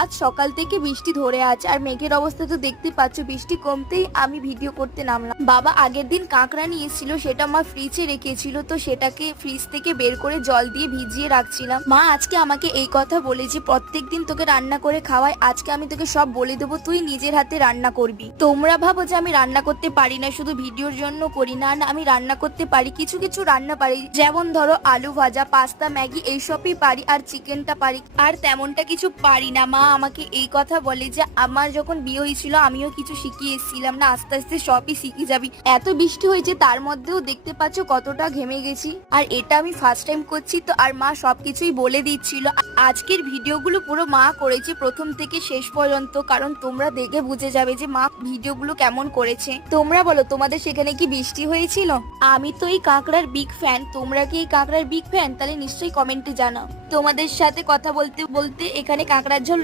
আজ সকাল থেকে বৃষ্টি ধরে আছে আর মেঘের অবস্থা তো দেখতে পাচ্ছ। বৃষ্টি কমতেই আমি ভিডিও করতে নামলাম। বাবা আগের দিন কাঁকড়া নিয়ে এসেছিল, সেটা মা ফ্রিজে রেখেছিল, তো সেটাকে ফ্রিজ থেকে বের করে জল দিয়ে ভিজিয়ে রাখছিলাম। মা আজকে আমাকে এই কথা বলে যে প্রত্যেকদিন তোকে রান্না করে খাওয়াই, আজকে আমি তোকে সব বলে দেবো, তুই নিজের হাতে রান্না করবি। তোমরা ভাবো যে আমি রান্না করতে পারি না, শুধু ভিডিওর জন্য করি না, না আমি রান্না করতে পারি, কিছু কিছু রান্না পারি। যেমন ধরো আলু ভাজা, পাস্তা, ম্যাগি এইসবই পারি, আর চিকেনটা পারি। আর তেমনটা কিছু পারি না। মা আমাকে এই কথা বলে যে আমার যখন বিয়ে হয়েছিল আমিও কিছু শিখিয়ে এসেছিলাম না, আস্তে আস্তে সবই শিখে যাবি। এত বৃষ্টি হয়েছে তার মধ্যেও দেখতে পাচ্ছ কতটা ঘেমে গেছি, আর এটা আমি ফার্স্ট টাইম করছি তো। আর মা সবকিছুই বলে দিচ্ছিল। আজকের ভিডিওগুলো পুরো মা করেছে প্রথম থেকে শেষ পর্যন্ত, কারণ তোমরা দেখে বুঝে যাবে যে মা ভিডিওগুলো কেমন করেছে। তোমরা বলো তোমাদের সেখানে কি বৃষ্টি হয়েছিল? আমি তো এই কাঁকড়ার বিগ ফ্যান। তোমরা কি এই কাঁকড়ার বিগ ফ্যান? তাহলে নিশ্চয়ই কমেন্টে জানাও। তোমাদের সাথে কথা বলতে বলতে এখানে কাঁকড়ার ঝোল